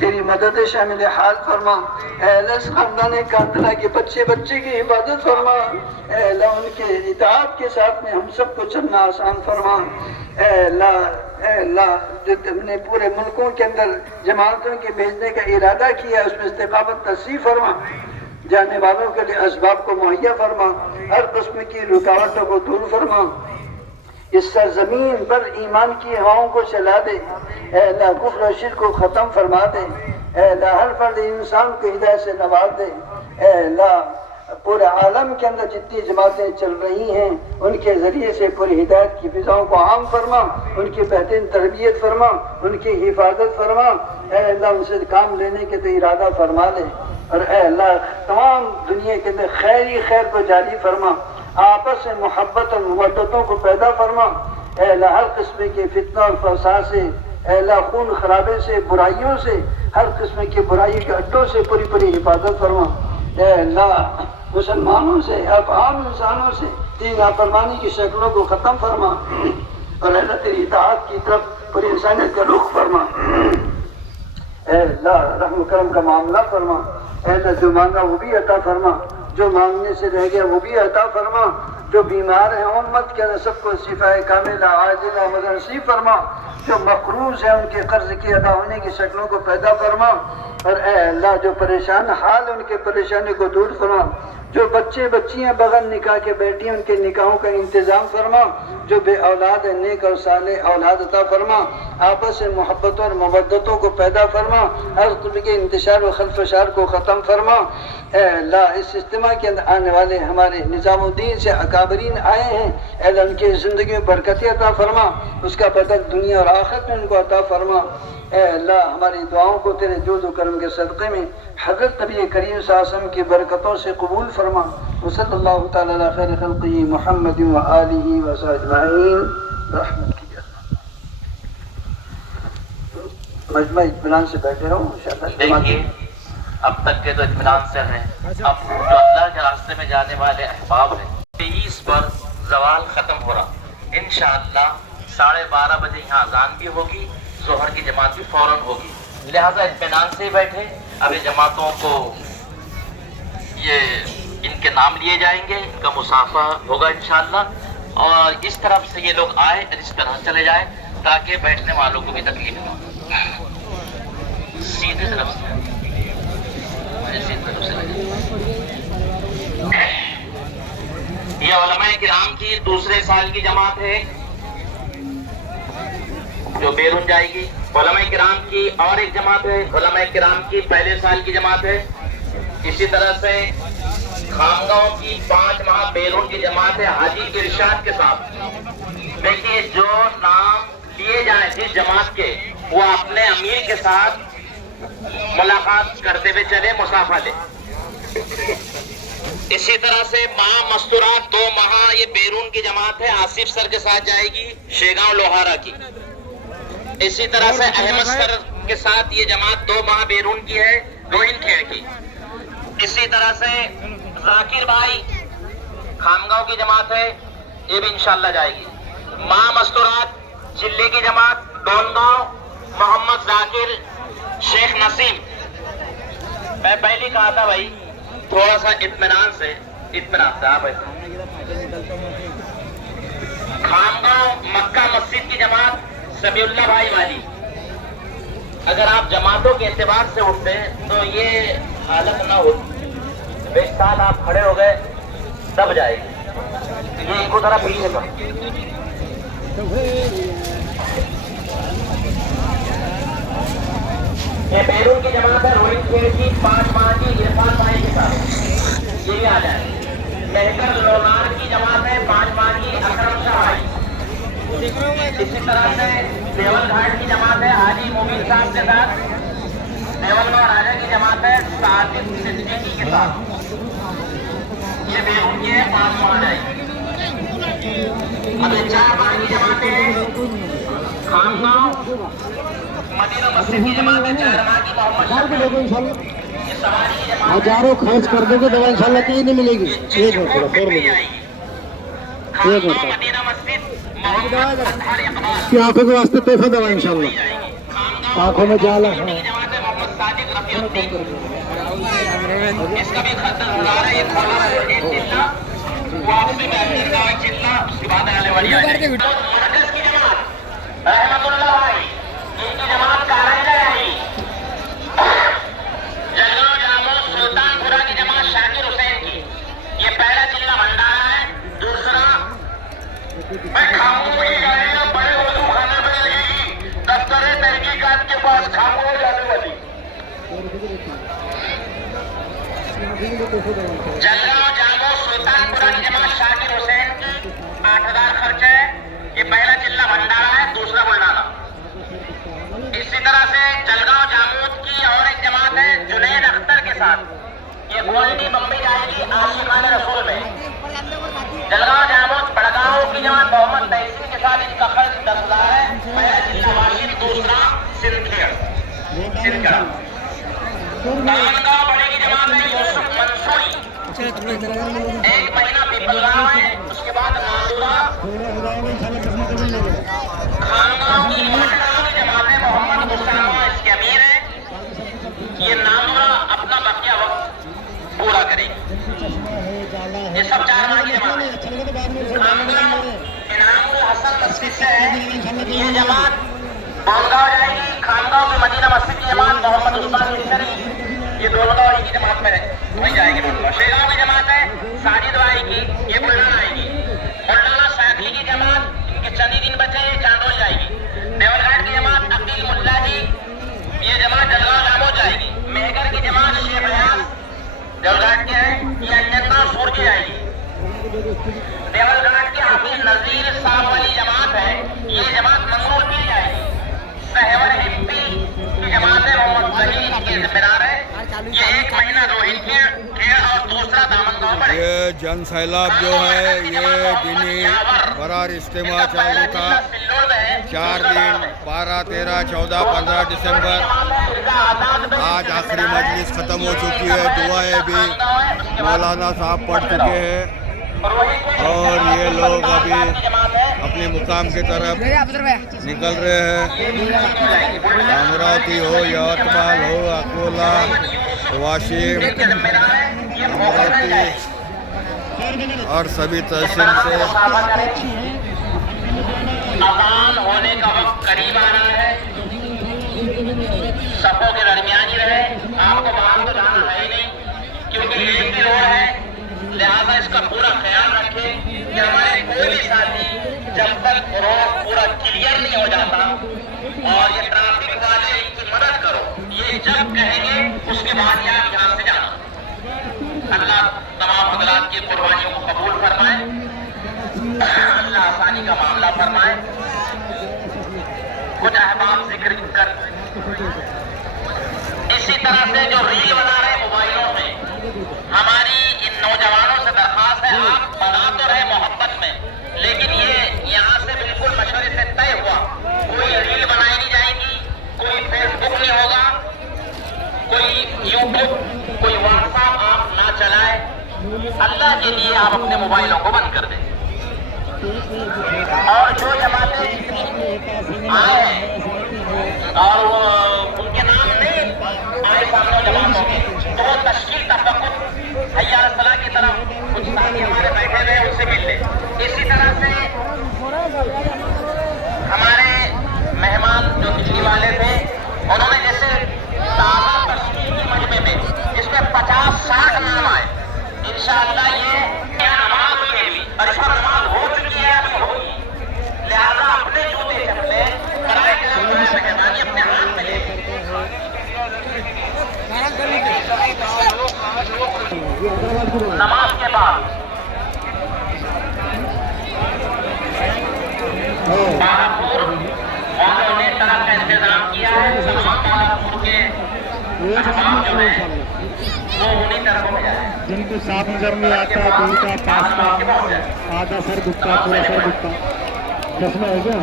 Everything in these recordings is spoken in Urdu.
تیری مدد شامل حال فرما، اے اللہ اس خاندان کاندلہ کے بچے بچے کی حفاظت فرما، اے اللہ ان کے اطاعت کے ساتھ میں ہم سب کو چلنا آسان فرما، اے اللہ جو تم نے پورے ملکوں کے اندر جماعتوں کے بھیجنے کا ارادہ کیا اس میں استقامت نصیب فرما، جانے والوں کے لیے اسباب کو مہیا فرما، ہر قسم کی رکاوٹوں کو دور فرما، اس سرزمین پر ایمان کی ہواؤں کو چلا دے، اے اللہ کفر و شرک کو ختم فرما دے، اے اللہ ہر فرد انسان کو ہدایت سے نواز دے، اے اللہ پورے عالم کے اندر جتنی جماعتیں چل رہی ہیں ان کے ذریعے سے پوری ہدایت کی فضاؤں کو عام فرما، ان کی بہترین تربیت فرما، ان کی حفاظت فرما، اے اللہ ان سے کام لینے کے تو ارادہ فرما لے، اور اے اللہ تمام دنیا کے اندر خیر ہی خیر کو جاری فرما، آپس میں محبت اور مودتوں کو پیدا فرما، اے اللہ ہر قسم کے فتنہ اور فساد سے، اے اللہ خون خرابے سے، برائیوں سے، ہر قسم کی برائی کے اڈوں سے پوری حفاظت فرما، اے اللہ مسلمانوں سے اب عام انسانوں سے تیری نافرمانی کی شکلوں کو ختم فرما، اور اللہ تیری اطاعت کی طرف پوری انسانیت کا رخ فرما، اے اللہ رحم و کرم کا معاملہ فرما، اے اللہ جو مانگا وہ بھی عطا فرما، جو مانگنے سے رہ گیا وہ بھی عطا فرما، جو بیمار ہیں امت کے سب کو شفاء کاملہ عاجلہ مگر نصیب فرما، جو مقروض ہیں ان کے قرض کی ادا ہونے کی شکلوں کو پیدا فرما، اور اے اللہ جو پریشان حال ان کے پریشانی کو دور فرما، جو بچے بچیاں بغیر نکاح کے بیٹھی ہیں ان کے نکاحوں کا انتظام فرما، جو بے اولاد ہیں نیک اور صالح اولاد عطا فرما، آپس میں محبتوں اور مودتوں کو پیدا فرما، ہر قسم کے انتشار و خلفشار کو ختم فرما، اے اللہ اس اجتماع کے اندر آنے والے ہمارے نظام الدین سے اکابرین آئے ہیں، اے اللہ ان کی زندگی میں برکت عطا فرما، اس کا بدل دنیا اور آخرت میں ان کو عطا فرما، اے اللہ ہماری دعاؤں کو تیرے جود و کرم کے صدقے میں حضرت نبی کریم صلی اللہ علیہ وسلم کی برکتوں سے قبول فرما، وصلی اللہ تعالی علی خیر خلقہ محمد و آلہ و صحبہ اجمعین رحمت کی جنت۔ مجمع اطمینان سے بیٹھے رہو انشاءاللہ۔ دیکھیے اب تک کے تو اطمینان سے ہیں، اب جو اللہ کے راستے میں جانے والے احباب ہیں 23 پر زوال ختم ہو رہا، انشاءاللہ 12:30 بجے یہاں اذان بھی ہوگی، ظہر کی جماعت بھی فوراً ہوگی، لہٰذا اطمینان سے ہی بیٹھے، ابھی جماعتوں کو یہ ان کے نام لیے جائیں گے، ان کا مصافحہ ہوگا انشاءاللہ، اور اس طرف سے یہ لوگ آئے اور اس طرح چلے جائیں تاکہ بیٹھنے والوں کو بھی تکلیف نہ ہو، سیدھے طرف سے یہ علماء کرام کی دوسرے سال کی جماعت ہے جو بیرون جائے گی، علماء کرام کی اور ایک جماعت ہے، علماء کرام کی پہلے سال کی جماعت ہے، اسی طرح سے خانگاہوں کی 5 ماہ بیرون کی جماعت ہے حاجی کے ارشاد کے ساتھ۔ دیکھیے جو نام لیے جائیں جس جماعت کے وہ اپنے امیر کے ساتھ ملاقات کرتے ہوئے چلے، مصافحہ لے۔ اسی طرح سے ماہ مستورات 2 ماہ یہ بیرون کی جماعت ہے، آصف سر کے ساتھ جائے گی شیگاؤں لوہارا کی۔ اسی طرح سے احمد سر کے ساتھ یہ جماعت 2 ماہ بیرون کی ہے، روہن کھیڑ کی۔ اسی طرح سے ذاکر بھائی خانگاہوں کی جماعت ہے، یہ بھی انشاءاللہ جائے گی۔ ماہ مستورات چلے کی جماعت ڈونگاؤں محمد ذاکر شیخ نسیم۔ میں پہلے کہا تھا بھائی تھوڑا سا اطمینان سے آپ خانگاہوں مکہ مسجد کی جماعت سمیع اللہ بھائی والی، اگر آپ جماعتوں کے اعتبار سے اٹھتے تو یہ حالت نہ ہوتی، بے سال آپ کھڑے ہو گئے دب جائے گی، یہ ایک طرح پیچھے کا۔ یہ بیرون کی جماعت ہے روہن کھیڑ کی 5 ماہ کی عرفان بھائی کے ساتھ، یہ بھی آ جائے۔ لہکر لونار کی جماعت ہے 5 ماہ کی اکرم شاہ بھائی۔ اسی طرح سے دیول گھاٹ کی جماعت ہے حاجی مبین صاحب کے ساتھ، دیول گاؤں راجہ کی جماعت ہے صادق صدیقی کے ساتھ، یہ بیرون کی ہے 5 ماہ جائے گی۔ اب 4 ماہ کی جماعتیں ہیں خانگاہوں مدینہ مسجد کی جماعت ہے 4 ماہ کی محمد شفیع، یہ سواری کی جماعت ہے، ہزاروں خرچ کر دو گے دوا انشاءاللہ کہیں نہیں ملے گی۔ ایک منٹ تھوڑا دور لگے خانگاہوں مدینہ مسجد محمد اطہر اقبال کی آنکھوں کے واسطے تحفہ دوا انشاءاللہ، آنکھوں میں جالا ہے۔ جماعت ہے محمد اس کا بھی خط انتظار ہے. یہ کھولا ہے ایک چلہ واپسی میں اندر کا ایک چلہ, اس کے بعد آنے والی ہے مرکز کی جماعت رحمت اللہ بھائی, ان کی جماعت کارنجہ آئی. جلگاؤں جامو سلطان پورہ کی جماعت شاکر حسین کی, یہ پہلا چلہ بھنڈارا ہے. دوسرا میں کھاموں کی گاڑیاں بڑے وضو خانے پہ لگے گی دفتر تحقیقات کے پاس کھاموں ہو جانے والی. جلگاؤں جامو سلطان پورہ کی جماعت شاکر حسین کی 8,000 خرچ ہے. یہ پہلا چلہ بھنڈارا ہے, دوسرا بلڈانا. اسی طرح سے جلگاؤں جاموت کی اور ایک جماعت ہے جنید اختر کے ساتھ, یہ گوالڈی بمبئی جائے گی عاشقان رسول میں. جلگاؤں جاموت بڑگاؤں کی جماعت محمد تحسین کے ساتھ, ان کا خرچ 10,000 ہے. پہلا چلہ واشر, دوسرا سندکھیڑ. دامنگاؤں بڑے کی جماعت ہے یوسف منصوری, ایک مہینہ پیپلگاؤں ہے, اس کے بعد ناندورا. خانگاؤں کی جماعت ہے محمد اسامہ, اس کے امیر ہے. یہ ناندورا اپنا بقیہ وقت پورا کرے گی. یہ سب 4 ماہ کی جماعت ہے. خانگاؤں انعام الحسن مسجد سے ہے, یہ جماعت بونگاؤں جائے گی. خانگاؤں کی مدینہ مسجد کی جماعت محمد عثمان مصری, یہ دولگاؤں کی جماعت میں وہیں جائے گی. شیگاؤں کی جماعت ہے ساجد بھائی کی, یہ بلڈانا آئے گی. بلڈانا سیکلی کی جماعت, ان کے چند ہی دن بچے, یہ چاندول جائے گی. دیول گھاٹ کی جماعت عقیل ملا جی, یہ جماعت جلگاؤں جامو جائے گی. مہگر کی جماعت شیخ ریاض دیول گھاٹ کی ہے, یہ انجنا سورجی جائے گی. دیول گھاٹ کی حافظ نذیر صاحب والی جماعت ہے, یہ جماعت منگول کی جائے گی. سہیور ایم پی کی جماعت ہے محمد ظہیر کے ذمہ دار ہے, یہ 1 مہینہ روہن کھیڑ اور دوسرا دامنگاؤں بڑے. یہ جن سیلاب جو ہے یہ دینی برار اجتماع چالو تھا 4 دن 12, 13, 14, 15 دسمبر. آج آخری مجلس ختم ہو چکی ہے. دعائیں بھی مولانا صاحب پڑھ چکے ہیں اور یہ لوگ ابھی اپنے مقام کی طرف نکل رہے ہیں. امراوتی ہو, یوتمال ہو, اکولا, واشیم, امراوتی اور سبھی تحصیل سے. اذان ہونے کا وقت قریب آ رہا ہے, صفوں کے درمیان ہی رہے. آپ کو باہر تو جانا ہے ہی نہیں کیونکہ ایک ہی روڈ ہے, لہٰذا اس کا پورا خیال رکھیں کہ ہمارے کوئی بھی ساتھی جب تک روڈ پورا کلیئر نہیں ہو جاتا, اور یہ ٹرافک والے ان کی مدد کرو, یہ جب کہیں گے اس کے بعد یہ آپ یہاں سے جانا. اللہ تمام حضرات کی قربانیوں کو قبول فرمائے, اللہ آسانی کا معاملہ فرمائے. کچھ احباب ذکر کر, اسی طرح سے جو ریل بنا رہے موبائلوں میں, ہماری ان نوجوانوں سے درخواست ہے, آپ بنا تو رہے محبت میں, لیکن یہ یہاں سے بالکل مشورے سے طے ہوا, کوئی ریل بنائی نہیں جائے گی, کوئی فیس بک نہیں ہوگا, کوئی یوٹیوب, کوئی واٹس ایپ آپ نہ چلائیں. اللہ کے لیے آپ اپنے موبائلوں کو بند کر دیں. اور جو جماعتیں آئے اور ان کے نام نہیں آئے سامنے جماعتوں کے, تو وہ تشکیل تفقد حیّ علی الصلاۃ کی طرف کچھ ساتھی ہمارے بیٹھے ہوئے ان سے مل لیں. اسی طرح سے ہمارے مہمان جو دلی والے تھے, انہوں نے جیسے تازہ تشکیل کی مجمع میں جس میں 50-60 نام آئے, انشاءاللہ یہ نماز ہوئی ہے بھی, اور اس وقت نماز ہو چکی ہے, ابھی ہوگی. لہٰذا اپنے جوتے چپلے برائے کرم مہربانی اپنے ہاتھ میں لے نماز کے بعد بارہپور والوں نے طرح کا انتظام کیا ہے. تمام بارہپور کے احباب جو ہیں وہ انہیں طرف میں جائیں. جن کو صاف نظر نہیں آتا ہے, دل کا, پاس کا, آدھا سر دکھتا, پورا سر دکھتا, چشمہ ہے کیا؟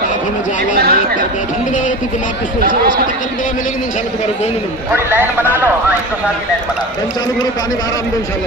کافی میں جانا ہے کرتا, ٹھنڈ میں تو دماغ کچھ اس کی تک دوا ملے گی نہیں, ان شاء اللہ تمہارے کوئی نہیں ملے. تھوڑی لائن بنا لو, ہاں 100 کی لائن بنا لو. چالو کرو, پانی باہر آ ان شاء اللہ.